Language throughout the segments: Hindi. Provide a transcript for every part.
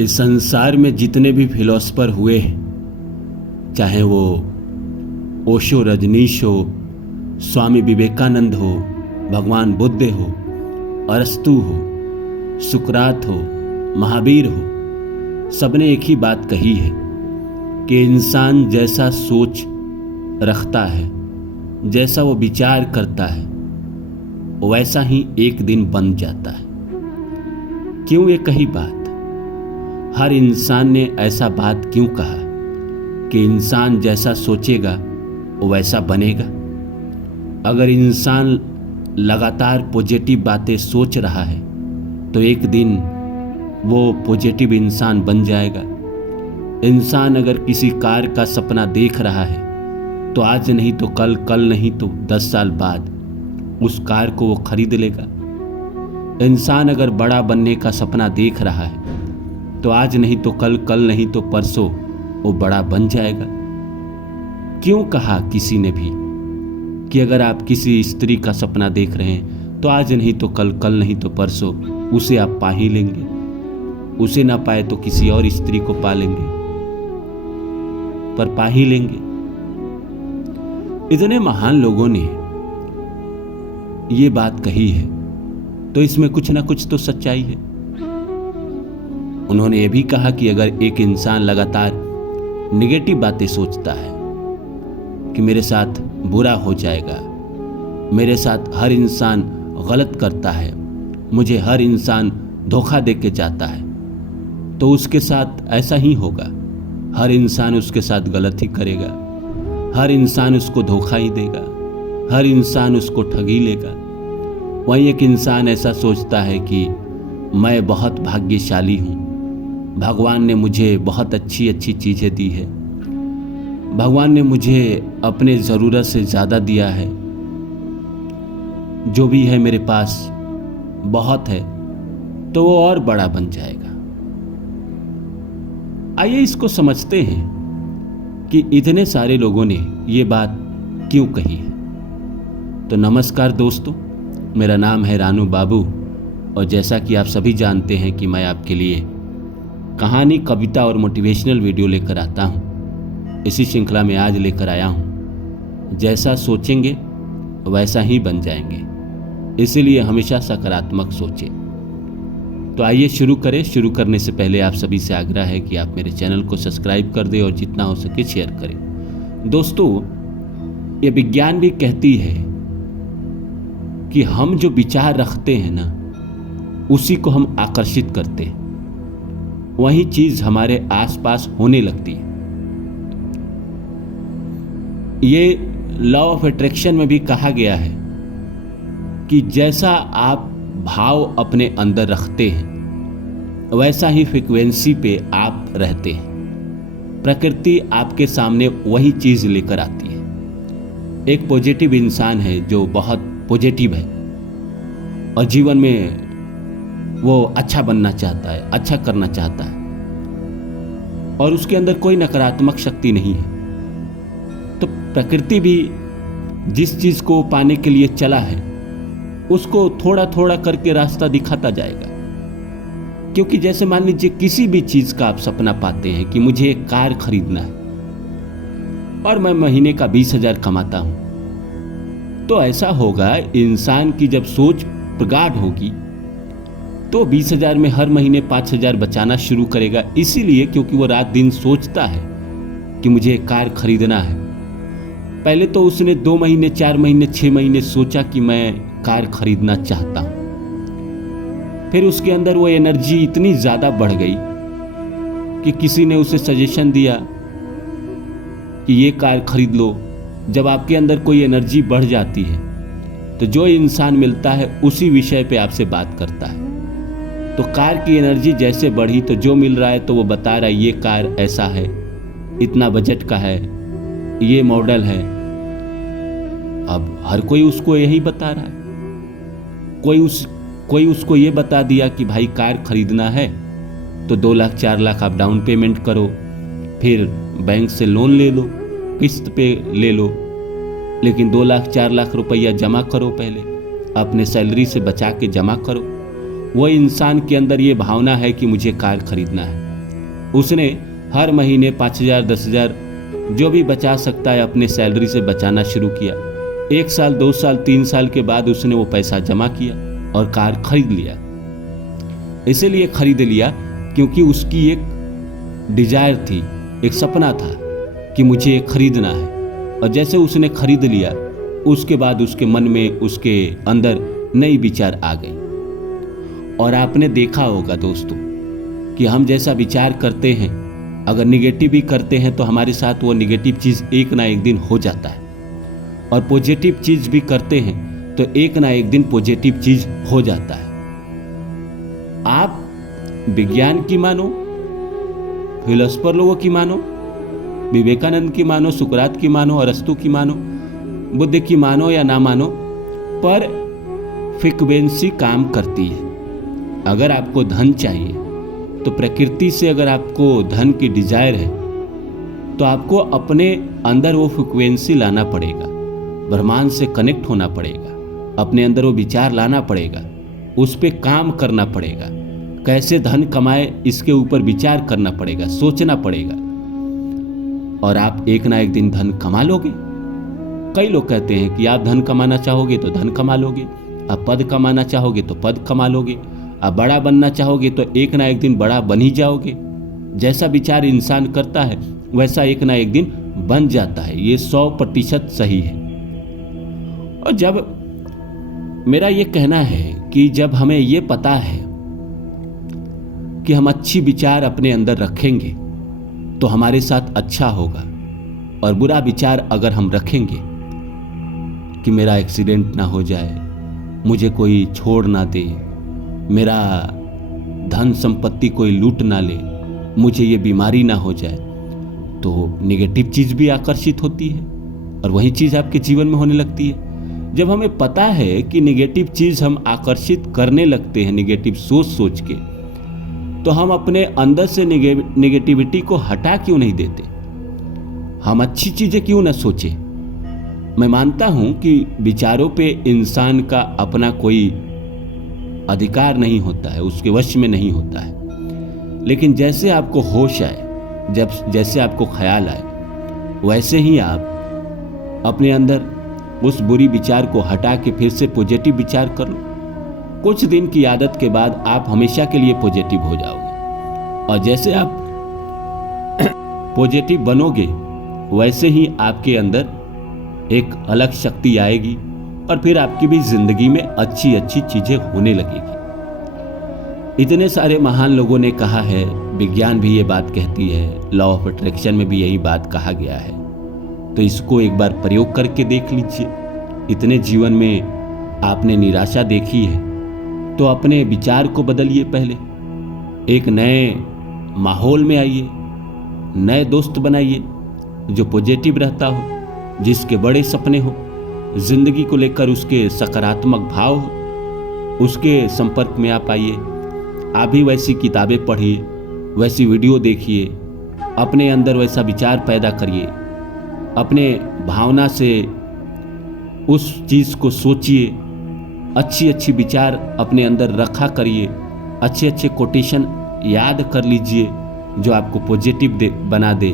इस संसार में जितने भी फिलोसफर हुए हैं, चाहे वो ओशो, रजनीश हो, स्वामी विवेकानंद हो, भगवान बुद्ध हो, अरस्तु हो, सुकरात हो, महावीर हो, सबने एक ही बात कही है कि इंसान जैसा सोच रखता है, जैसा वो विचार करता है, वैसा ही एक दिन बन जाता है। क्यों ये कही बात? हर इंसान ने ऐसा बात क्यों कहा कि इंसान जैसा सोचेगा वैसा बनेगा? अगर इंसान लगातार पॉजिटिव बातें सोच रहा है तो एक दिन वो पॉजिटिव इंसान बन जाएगा। इंसान अगर किसी कार का सपना देख रहा है तो आज नहीं तो कल, कल नहीं तो 10 साल बाद उस कार को वो खरीद लेगा। इंसान अगर बड़ा बनने का सपना देख रहा है तो आज नहीं तो कल, कल नहीं तो परसों वो बड़ा बन जाएगा। क्यों कहा किसी ने भी कि अगर आप किसी स्त्री का सपना देख रहे हैं तो आज नहीं तो कल, कल नहीं तो परसों उसे आप पा ही लेंगे। उसे ना पाए तो किसी और स्त्री को पा लेंगे, पर पा ही लेंगे। इतने महान लोगों ने ये बात कही है तो इसमें कुछ ना कुछ तो सच्चाई है। उन्होंने ये भी कहा कि अगर एक इंसान लगातार नेगेटिव बातें सोचता है कि मेरे साथ बुरा हो जाएगा, मेरे साथ हर इंसान गलत करता है, मुझे हर इंसान धोखा दे के जाता है, तो उसके साथ ऐसा ही होगा। हर इंसान उसके साथ गलत ही करेगा, हर इंसान उसको धोखा ही देगा, हर इंसान उसको ठगी लेगा। वहीं एक इंसान ऐसा सोचता है कि मैं बहुत भाग्यशाली हूँ, भगवान ने मुझे बहुत अच्छी अच्छी चीज़ें दी है, भगवान ने मुझे अपने ज़रूरत से ज़्यादा दिया है, जो भी है मेरे पास बहुत है, तो वो और बड़ा बन जाएगा। आइए इसको समझते हैं कि इतने सारे लोगों ने ये बात क्यों कही है। तो नमस्कार दोस्तों, मेरा नाम है रानू बाबू और जैसा कि आप सभी जानते हैं कि मैं आपके लिए कहानी, कविता और मोटिवेशनल वीडियो लेकर आता हूं। इसी श्रृंखला में आज लेकर आया हूं, जैसा सोचेंगे वैसा ही बन जाएंगे, इसीलिए हमेशा सकारात्मक सोचें। तो आइए शुरू करें। शुरू करने से पहले आप सभी से आग्रह है कि आप मेरे चैनल को सब्सक्राइब कर दें और जितना हो सके शेयर करें। दोस्तों, ये विज्ञान भी कहती है कि हम जो विचार रखते हैं ना, उसी को हम आकर्षित करते हैं, वही चीज हमारे आसपास होने लगती है। ये लॉ ऑफ अट्रैक्शन में भी कहा गया है कि जैसा आप भाव अपने अंदर रखते हैं वैसा ही फ्रीक्वेंसी पे आप रहते हैं। प्रकृति आपके सामने वही चीज लेकर आती है। एक पॉजिटिव इंसान है जो बहुत पॉजिटिव है और जीवन में वो अच्छा बनना चाहता है, अच्छा करना चाहता है और उसके अंदर कोई नकारात्मक शक्ति नहीं है, तो प्रकृति भी जिस चीज को पाने के लिए चला है उसको थोड़ा थोड़ा करके रास्ता दिखाता जाएगा। क्योंकि जैसे मान लीजिए किसी भी चीज का आप सपना पाते हैं कि मुझे एक कार खरीदना है और मैं महीने का 20,000 कमाता हूं, तो ऐसा होगा इंसान की जब सोच प्रगाढ़ होगी तो 20,000 में हर महीने 5,000 बचाना शुरू करेगा। इसीलिए क्योंकि वो रात दिन सोचता है कि मुझे एक कार खरीदना है। पहले तो उसने 2 महीने, 4 महीने, 6 महीने सोचा कि मैं कार खरीदना चाहता हूं। फिर उसके अंदर वो एनर्जी इतनी ज्यादा बढ़ गई कि किसी ने उसे सजेशन दिया कि ये कार खरीद लो। जब आपके अंदर कोई एनर्जी बढ़ जाती है तो जो इंसान मिलता है उसी विषय पे आपसे बात करता है। तो कार की एनर्जी जैसे बढ़ी तो जो मिल रहा है तो वो बता रहा है ये कार ऐसा है, इतना बजट का है, ये मॉडल है। अब हर कोई उसको यही बता रहा है। कोई उसको ये बता दिया कि भाई कार खरीदना है तो 2 लाख 4 लाख आप डाउन पेमेंट करो, फिर बैंक से लोन ले लो, किस्त पे ले लो, लेकिन 2 लाख 4 लाख रुपया जमा करो, पहले अपने सैलरी से बचा के जमा करो। वो इंसान के अंदर ये भावना है कि मुझे कार खरीदना है। उसने हर महीने 5,000 10,000 जो भी बचा सकता है अपने सैलरी से बचाना शुरू किया। 1 साल 2 साल 3 साल के बाद उसने वो पैसा जमा किया और कार खरीद लिया। इसीलिए खरीद लिया क्योंकि उसकी एक डिजायर थी, एक सपना था कि मुझे ये खरीदना है। और जैसे उसने खरीद लिया उसके बाद उसके मन में, उसके अंदर नई विचार आ गई। और आपने देखा होगा दोस्तों कि हम जैसा विचार करते हैं, अगर निगेटिव भी करते हैं तो हमारे साथ वो निगेटिव चीज़ एक ना एक दिन हो जाता है, और पॉजिटिव चीज़ भी करते हैं तो एक ना एक दिन पॉजिटिव चीज़ हो जाता है। आप विज्ञान की मानो, फिलोसफर लोगों की मानो, विवेकानंद की मानो, सुकरात की मानो, अरस्तु की मानो, बुद्ध की मानो या ना मानो, पर फ्रीक्वेंसी काम करती है। अगर आपको धन चाहिए तो प्रकृति से अगर आपको धन की डिजायर है तो आपको अपने अंदर वो फ्रीक्वेंसी लाना पड़ेगा, ब्रह्मांड से कनेक्ट होना पड़ेगा, अपने अंदर वो विचार लाना पड़ेगा, उस पर काम करना पड़ेगा। कैसे धन कमाए इसके ऊपर विचार करना पड़ेगा, सोचना पड़ेगा, और आप एक ना एक दिन धन कमा लोगे। कई लोग कहते हैं कि आप धन कमाना चाहोगे तो धन कमा लोगे, आप पद कमाना चाहोगे तो पद कमा लोगे, आप बड़ा बनना चाहोगे तो एक ना एक दिन बड़ा बन ही जाओगे। जैसा विचार इंसान करता है वैसा एक ना एक दिन बन जाता है। ये 100% सही है। और जब मेरा ये कहना है कि जब हमें ये पता है कि हम अच्छी विचार अपने अंदर रखेंगे तो हमारे साथ अच्छा होगा, और बुरा विचार अगर हम रखेंगे कि मेरा एक्सीडेंट ना हो जाए, मुझे कोई छोड़ ना दे, मेरा धन संपत्ति कोई लूट ना ले, मुझे ये बीमारी ना हो जाए, तो नेगेटिव चीज़ भी आकर्षित होती है और वही चीज़ आपके जीवन में होने लगती है। जब हमें पता है कि नेगेटिव चीज़ हम आकर्षित करने लगते हैं निगेटिव सोच के, तो हम अपने अंदर से नेगेटिविटी को हटा क्यों नहीं देते? हम अच्छी चीज़ें क्यों ना सोचें? मैं मानता हूं कि विचारों पे इंसान का अपना कोई अधिकार नहीं होता है, उसके वश में नहीं होता है, लेकिन जैसे आपको होश आए, जैसे आपको ख्याल आए, वैसे ही आप अपने अंदर उस बुरी विचार को हटा के फिर से पॉजिटिव विचार कर लो। कुछ दिन की आदत के बाद आप हमेशा के लिए पॉजिटिव हो जाओगे, और जैसे आप पॉजिटिव बनोगे वैसे ही आपके अंदर एक अलग शक्ति आएगी, और फिर आपकी भी जिंदगी में अच्छी अच्छी चीजें होने लगेगी। इतने सारे महान लोगों ने कहा है, विज्ञान भी ये बात कहती है, लॉ ऑफ अट्रैक्शन में भी यही बात कहा गया है। तो इसको एक बार प्रयोग करके देख लीजिए। इतने जीवन में आपने निराशा देखी है तो अपने विचार को बदलिए। पहले एक नए माहौल में आइए, नए दोस्त बनाइए जो पॉजिटिव रहता हो, जिसके बड़े सपने हो, जिंदगी को लेकर उसके सकारात्मक भाव हो, उसके संपर्क में आप आइए। आप भी वैसी किताबें पढ़िए, वैसी वीडियो देखिए, अपने अंदर वैसा विचार पैदा करिए, अपने भावना से उस चीज़ को सोचिए, अच्छी अच्छी विचार अपने अंदर रखा करिए, अच्छे अच्छे कोटेशन याद कर लीजिए जो आपको पॉजिटिव बना दे।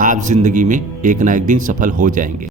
आप जिंदगी में एक ना एक दिन सफल हो जाएंगे।